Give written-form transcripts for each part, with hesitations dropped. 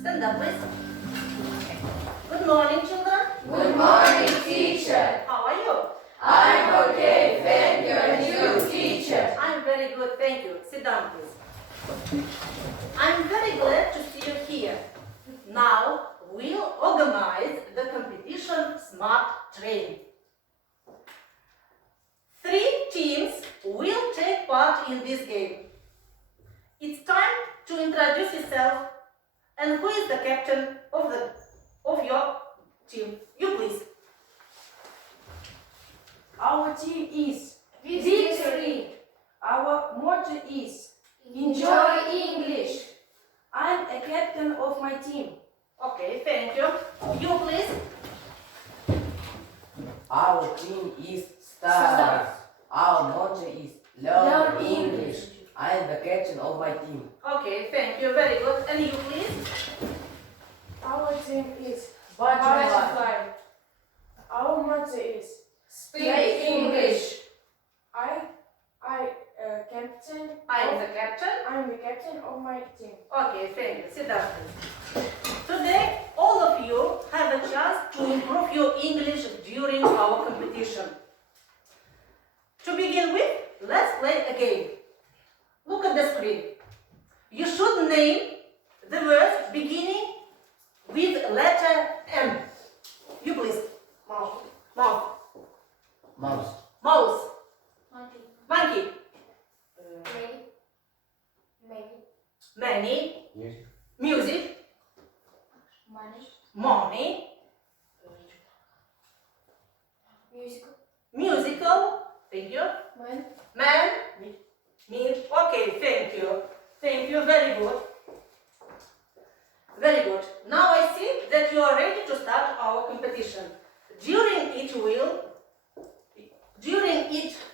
Stand up, please. Good morning, children. Good morning, teacher. How are you? I'm okay, thank you. And you, teacher? I'm very good, thank you. Sit down, please. I'm very glad to see you here. Now we'll organize the competition Smart Train. 3 teams will take part in this game. It's time to introduce yourself. And who is the captain of your team? You, please. Our team is Victory. Our motto is Enjoy English. I'm a captain of my team. Okay, thank you. You, please. Our team is Stars. Our motto is Learn English. I am the captain of my team. Okay, thank you. Very good. And you, please. Our team is Butterfly. Our motto is Speak English. captain. I am the captain. I'm the captain of my team. Okay, thank you. Sit down, please. Today, all of you have a chance to improve your English during our competition. To begin with, let's play a game. Look at the screen. You should name the words beginning with letter M. You, please. Mouse. Mouse. Mouse. Mouse. Monkey. Monkey. Many. Many. Music. Music. Money. Money. Musical. Musical. Thank you. Man. Man. Me. Okay, thank you. Thank you. Very good. Very good. Now I see that you are ready to start our competition. During it,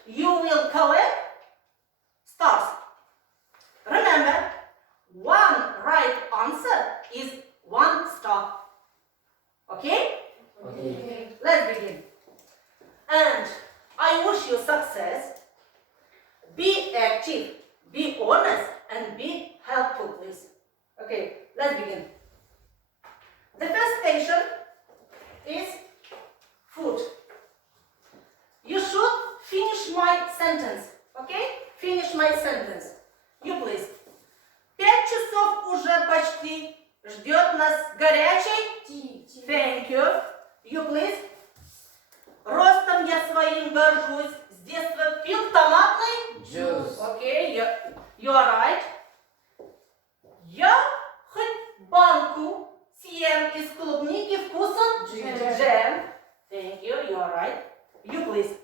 you will collect stars. Remember, one right answer is 1 star. Okay? Okay. Let's begin. And I wish you success. Be active, be honest, and be helpful, please. Okay, let's begin. The first station is food. You should finish my sentence. Okay? Finish my sentence. You, please. 5 часов уже почти. Ждет нас горячий. Thank you. You, please. Ростом я своим горжусь. С детства пил томатный. Juice. Okay, you are right. Я хоть банку съем из клубники вкусом джем. Thank you, you are right. You, please.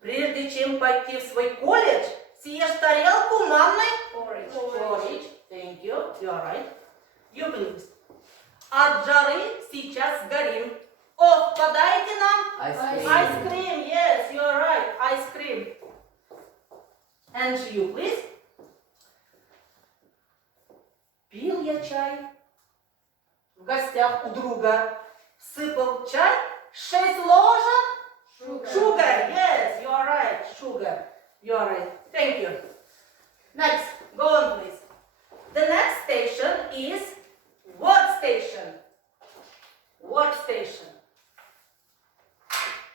Прежде чем пойти в свой колледж, съешь тарелку манной porridge. Thank you, you are right. You, please. От жары сейчас горим. О, подайте нам Ice cream. ice cream. Yes, you are right. Ice cream. And you, please. Пил я чай в гостях у друга. Всыпал чай 6 ложек. Sugar. Yes, you are right. Sugar. You are right. Thank you. Next, go on, please. The next station is workstation. Workstation.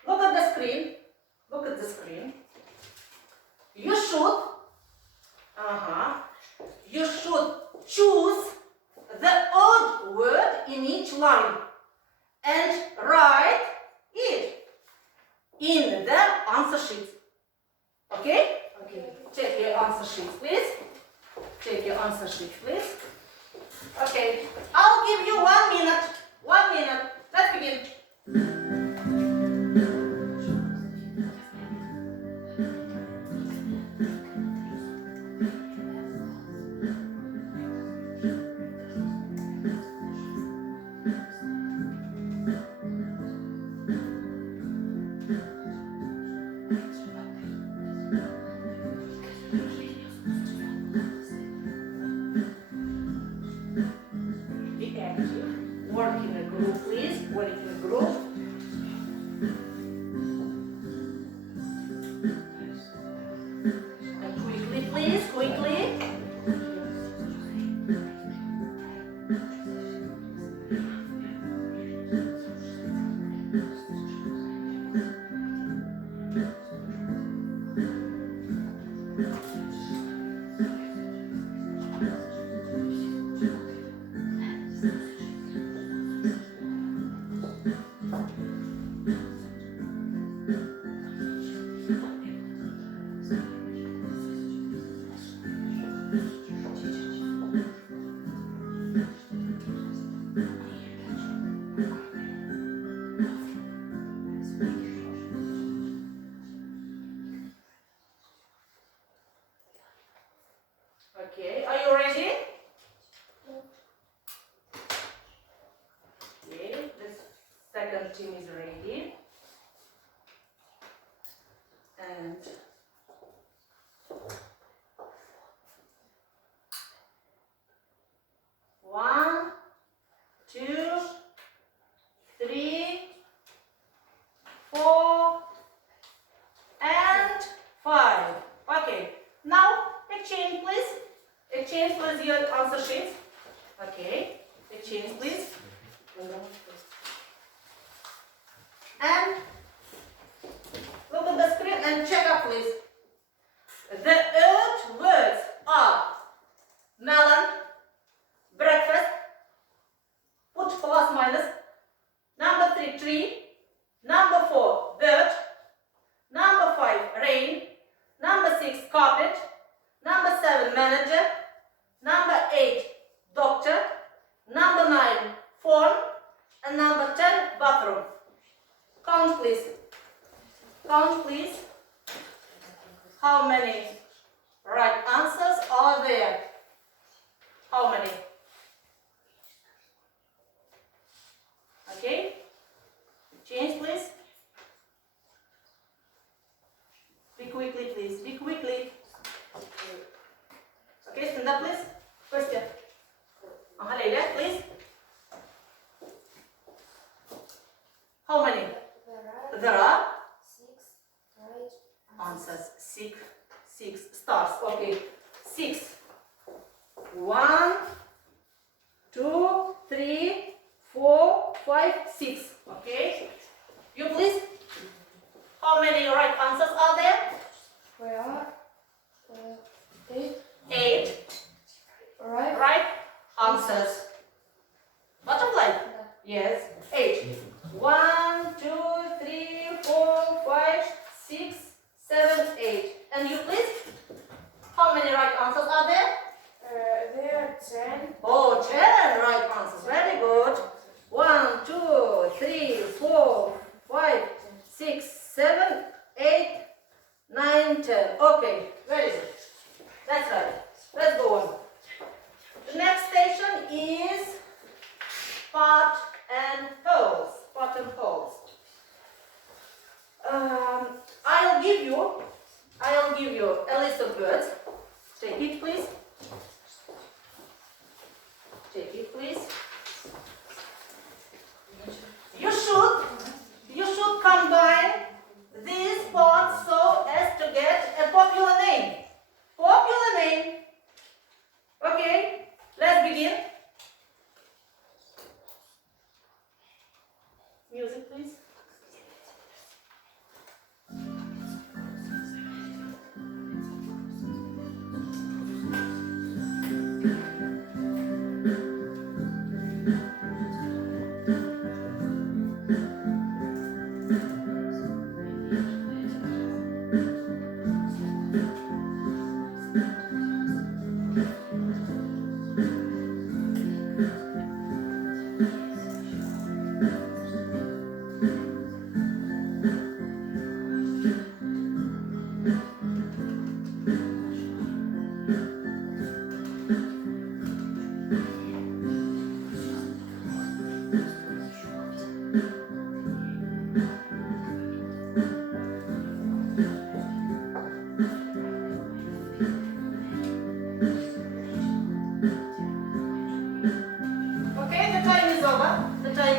Look at the screen. Look at the screen. You should, you should choose the odd word in each line and write it in the answer sheet. Okay? Okay. Check your answer sheet, please. Check your answer sheet, please. Okay. I'll give you 1 minute. 1 minute. Let's begin. Be active. Work in a group, please. Work in a group. And quickly, please. Quickly. team is ready. And one, two, three, four, and five. Okay. Now exchange, please. Exchange, please, your answer sheets. Okay. Exchange, please. And look at the screen and check up, please. The 8 words are melon, breakfast, put plus minus, number 3, tree, number 4, bird, number 5, rain, number 6, carpet, number 7, manager, number 8, doctor, number 9, phone, and number 10, bathroom. Count, please. Count, please. How many right answers are there? How many? Okay. Change, please. Be quickly, please. Be quickly. Okay, stand up, please. Question. Leila, please. How many? There are 6 right answers. Six stars. Okay. 6. 1, 2, 3, 4, 5, 6. Okay. You please. How many right answers are there? Well, 8 8 right. right answers. Butterfly. Yes. 8. 1, 2, 3, 4, 5, 6, 7, 8. And you please? How many right answers are there? There are 10. Oh, 10 right answers. Very good. 1, 2, 3, 4, 5, 6, 7, 8, 9, 10. Okay, very good. That's right. Let's go on. The next station is part and wholes. Part and wholes. I'll give you a list of words. Take it, please. Take it, please. You should combine these parts so as to get a popular name. Popular name. Okay, let's begin. Music, please.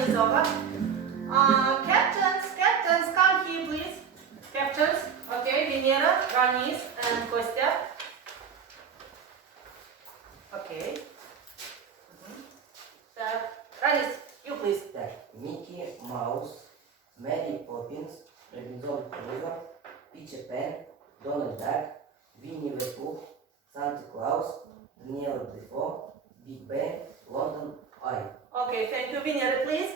Is over. Captains, come here, please. Captains, okay, Venera, Ranis, and Kostya. Okay. Ranis, you please. Так, Mickey Mouse, Mary Poppins, Robinson Crusoe, Peter Pan, Donald Duck, Winnie the Pooh, Santa Claus, Daniel Defoe, Big Ben, London Eye. Okay, thank you. Venera, please.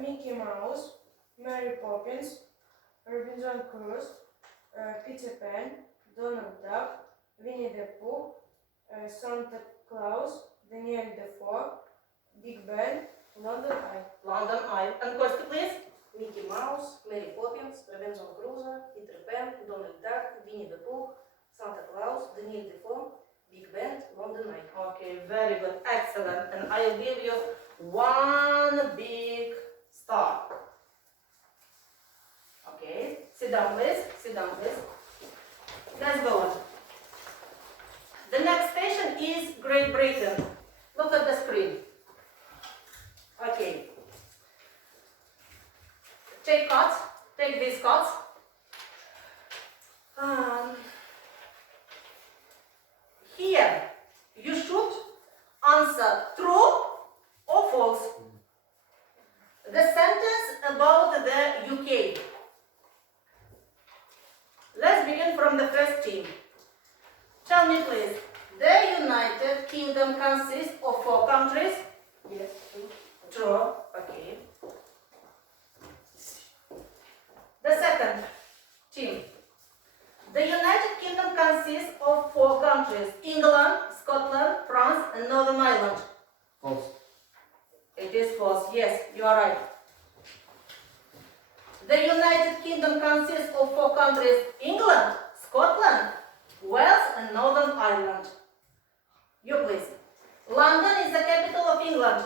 Mickey Mouse, Mary Poppins, Robinson Crusoe, Peter Pan, Donald Duck, Winnie the Pooh, Santa Claus, Daniel Defoe, Big Ben, London Eye. London Eye. And Kostya, please. Mickey Mouse, Mary Poppins, Robinson Crusoe, Peter Pan, Donald Duck, Winnie the Pooh, Santa Claus, Daniel Defoe, Big Ben, London Eye. Okay, very good. Excellent. And I'll give you one big star. Sit down, please. Sit down, please. Let's go on. The next station is Great Britain. Look at the screen. Okay. Take cards. Take these cards. Here, you should answer true or false. The sentence about the UK. Let's begin from the first team. Tell me please, the United Kingdom consists of 4 countries? Yes, true. True, okay. The second team. The United Kingdom consists of 4 countries: England, Scotland, France, and Northern Ireland. False. It is false. Yes, you are right. The United Kingdom consists of 4 countries: England, Scotland, Wales, and Northern Ireland. You please. London is the capital of England.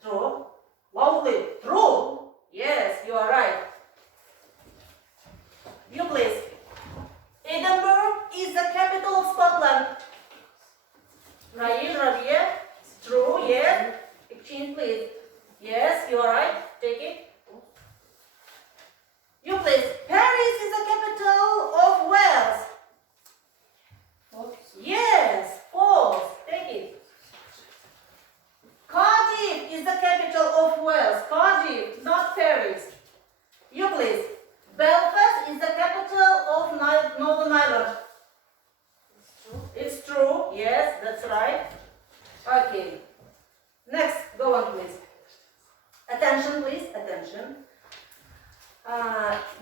True. Loudly. True. Yes, you are right. You please. Edinburgh is the capital of Scotland. Rail, Rabia. True, yes. Exchange, please. Yes, you are right. Take it. You please. Paris is the capital of Wales. False. Yes, false. Take it. Cardiff is the capital of Wales. Cardiff, not Paris. You please. Belfast is the capital of Northern Ireland. It's true. It's true. Yes, that's right. Okay. Next, go on, please. Attention, please. Attention.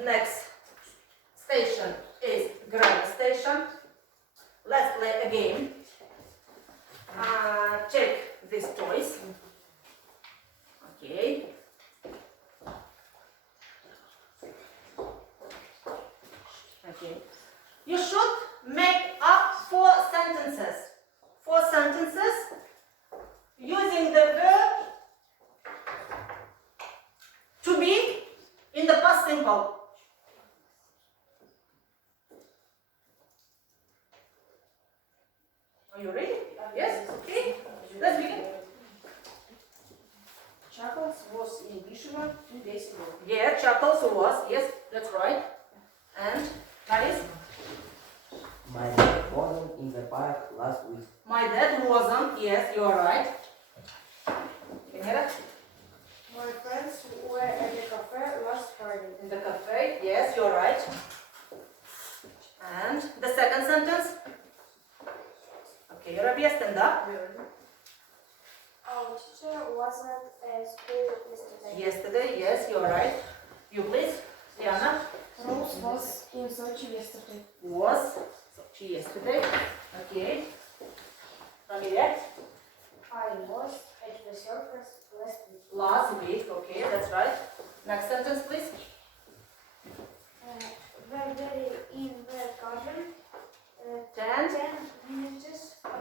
Next station is grammar station. Let's play a game. Check these toys. Okay. Okay. You should make up 4 sentences. 4 sentences using the verb to be in the past simple. Are you ready? Yes? Okay. Let's begin. Chuckles was in Bishima 2 days ago. Yeah, Chuckles was. Yes, that's right. And Alice? My dad wasn't in the park last week. My dad wasn't. Yes, you are right. Inera? My friends were at the cafe last Friday. In the cafe. Yes, you are right. And the second sentence? Okay, Rabia, stand up. Our teacher wasn't at school yesterday. Yesterday, yes, you are right. You please, Diana. Rose was in Sochi yesterday. Was Sochi yesterday. Okay. Familia? I was at the circus last week. Last week. Okay, that's right. Next sentence, please. Were they in the garden 10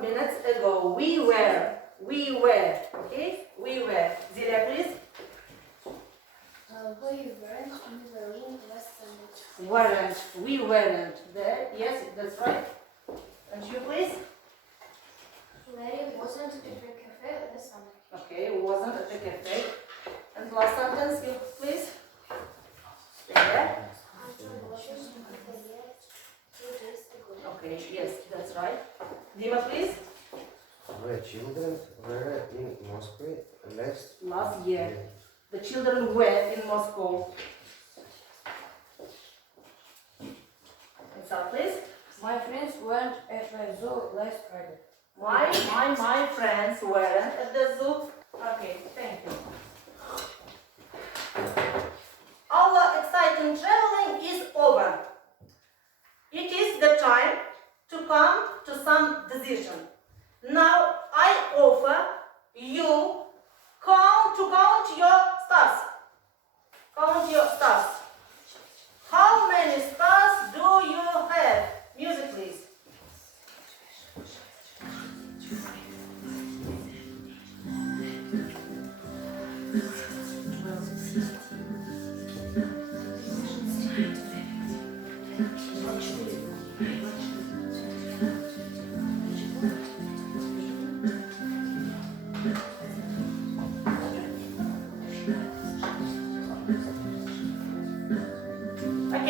minutes ago. We were. Okay? We were. Zilia, please. We weren't in the room last Sunday. Weren't. We weren't. There. Yes, that's right. And you, please. Larry wasn't at the cafe last Sunday. Okay, wasn't at the cafe. And last sentence, you please. Stay there. Anton wasn't in the yet 2 days ago. Okay, yes, that's right. Dima, please. The children were in Moscow Last year. The children were in Moscow. And so, please. My friends went at the zoo last Friday. My friends weren't at the zoo. Okay, thank you. Our exciting traveling is over. It is the time to come to some decision. Now I offer you count your stars. Count your stars. How many stars do you have? Music, please.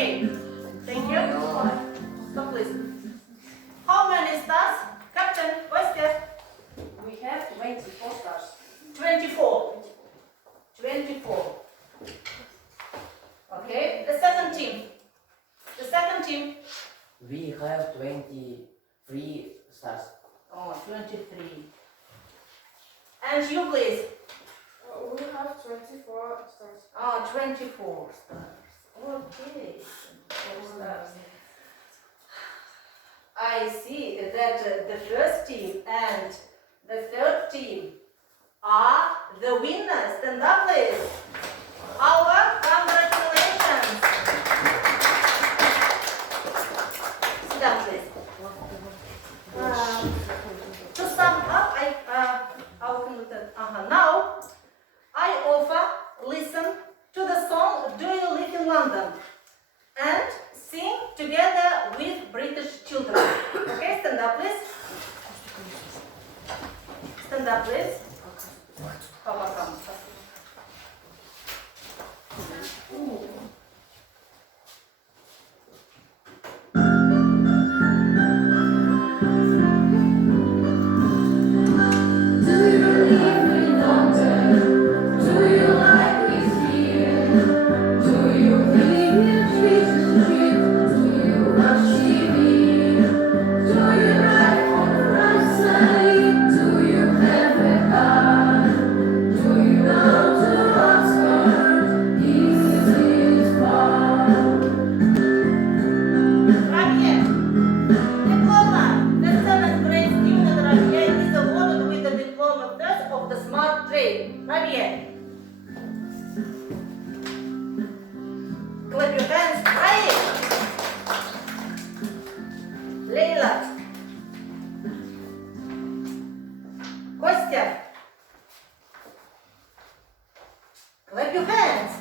Okay. Thank you. Stop, please. How many stars? Captain, Kostya? We have 24 stars. 24. 24. Okay. The second team. The second team. We have 23 stars. Oh, 23. And you, please. We have 24 stars. Oh, 24 stars. Okay. 24 stars. I see that the first team and the third team are the winners. Stand up, please. Our congratulations. Sit down, please. To sum up, now I offer listen to the song Do You Live in London and sing together with British children. Okay, stand up, please. Stand up, please. Papa, come. Clap your hands, right? Leila. Kostya. Clap your hands.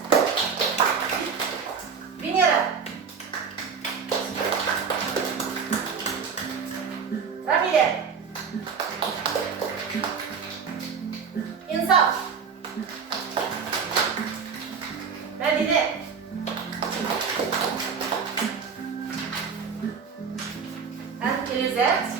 Venera. Ravile. Insaf. Medine. And Elisabeth.